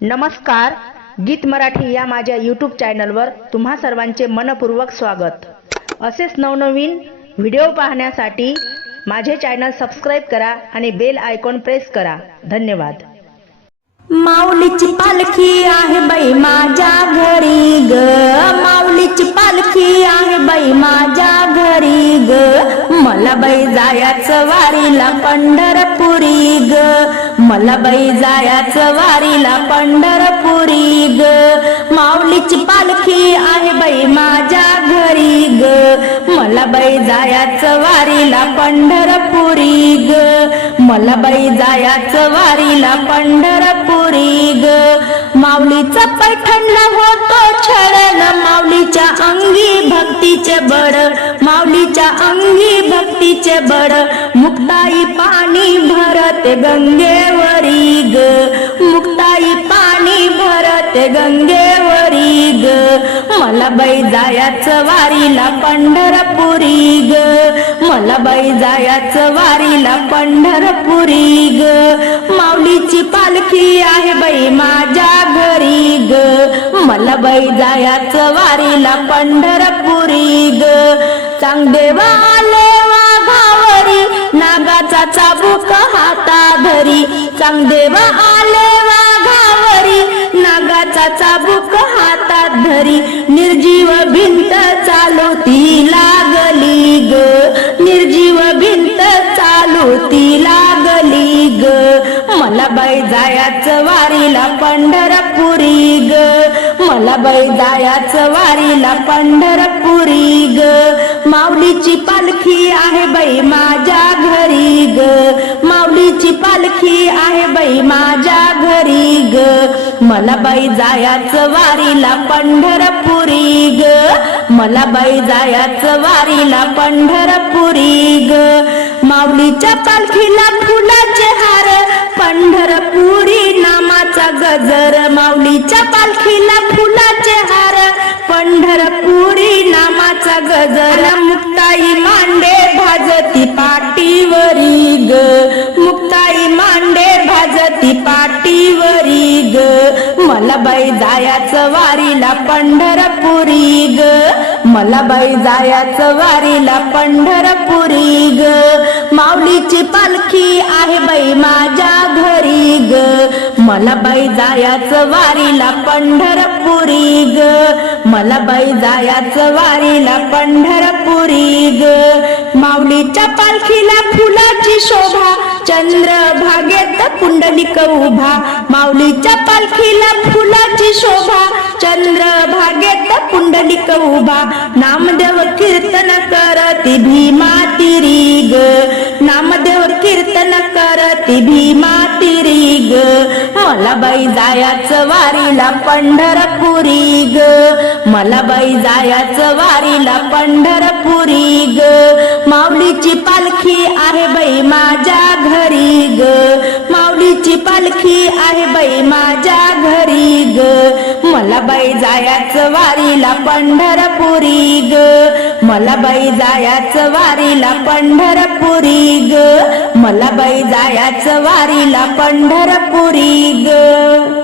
नमस्कार गीत मराठी या माझ्या यूट्यूब चॅनलवर तुम्हा सर्वांचे मनपूर्वक स्वागत. असेच नवनवीन व्हिडिओ पाहण्यासाठी माझे चॅनल सबस्क्राईब करा आणि बेल आयकॉन प्रेस करा. धन्यवाद. माऊलीची पालखी आहे बाई माझ्या घरी ग. माऊलीची पालखी आहे बाई माझ्या मला बाई जायाच वारीला पंढरपुरी ग. मला बाई जायाच वारीला पंढरपुरी ग. माऊलीची पालखी आहे बाई माझ्या घरी ग. मला बाई जायाच वारीला पंढरपुरी ग. मला बाई जायाच वारीला पंढरपुरी ग. माऊलीचा पैठणला होतो छळण माऊली भक्तीचे मुक्ताई पाणी भरत गंगेवरी ग. मुक्ताई पाणी भरत गंगेवरी ग. मला बाई वारीला पंढरपुरी ग. मला बाई वारीला पंढरपुरी ग. माऊलीची पालखी आहे बाई माझ्या घरी ग. मला बाई वारीला पंढरपुरी ग. चांगदेवाले चांगदेव आले वाघावरी. नागाचा चाबूक हातात धरी. निर्जीव भिंत चालवती लागली ग. निर्जीव भिंत चालवती बैदायाच वारीला पंढरपुरी ग. मला बाई जायाचं वारीला पंढरपुरी ग. माऊलीची पालखी आहे बाई माझ्या घरी ग. माऊलीची पालखी आहे बाई माझ्या घरी ग. मला बाई जायाचं वारीला पंढरपुरी ग. मला बाई जायाचं वारीला पंढरपुरी ग. माऊलीच्या पालखीला फुलाचे हार पंढरपुरी नामाचा गजर माऊलीच्या पालखीला फुलाचे हार. पंढरपुरी नामाचा गजर मुक्ताई मांडे भाजती पाटीवरी ग. मुक्ताई मांडे भाजती पाटीवरी ग. मला बाई जायाचं वारीला पंढरपुरी ग. मला बाई जायाचं वारीला पंढरपुरी ग. माऊलीची पालखी आहे बाई मा मला बाई जायाच वारीला पंढरपुरी ग. मला बाई जायाच वारीला पंढरपुरी ग. माऊलीच्या पालखीला फुलाची शोभा चंद्र भागेत पुंडलिक उभा. माऊलीच्या पालखीला फुलाची शोभा चंद्र भागेत पुंडलिक उभा. नामदेव कीर्तन करती भीमा तिरी ग. नाम मला बाई जायाच वारीला पंढरपुरी ग. मला बाई जायाच वारीला पंढरपुरी ग. माऊलीची पालखी आहे बाई माझ्या घरी ग. माऊलीची पालखी आहे बाई माझ्या बाई जायाचं वारीला पंढरपुरी ग. मला बाई जायाच वारीला पंढरपुरी ग. मला बाई जायाच वारीला पंढरपुरी ग.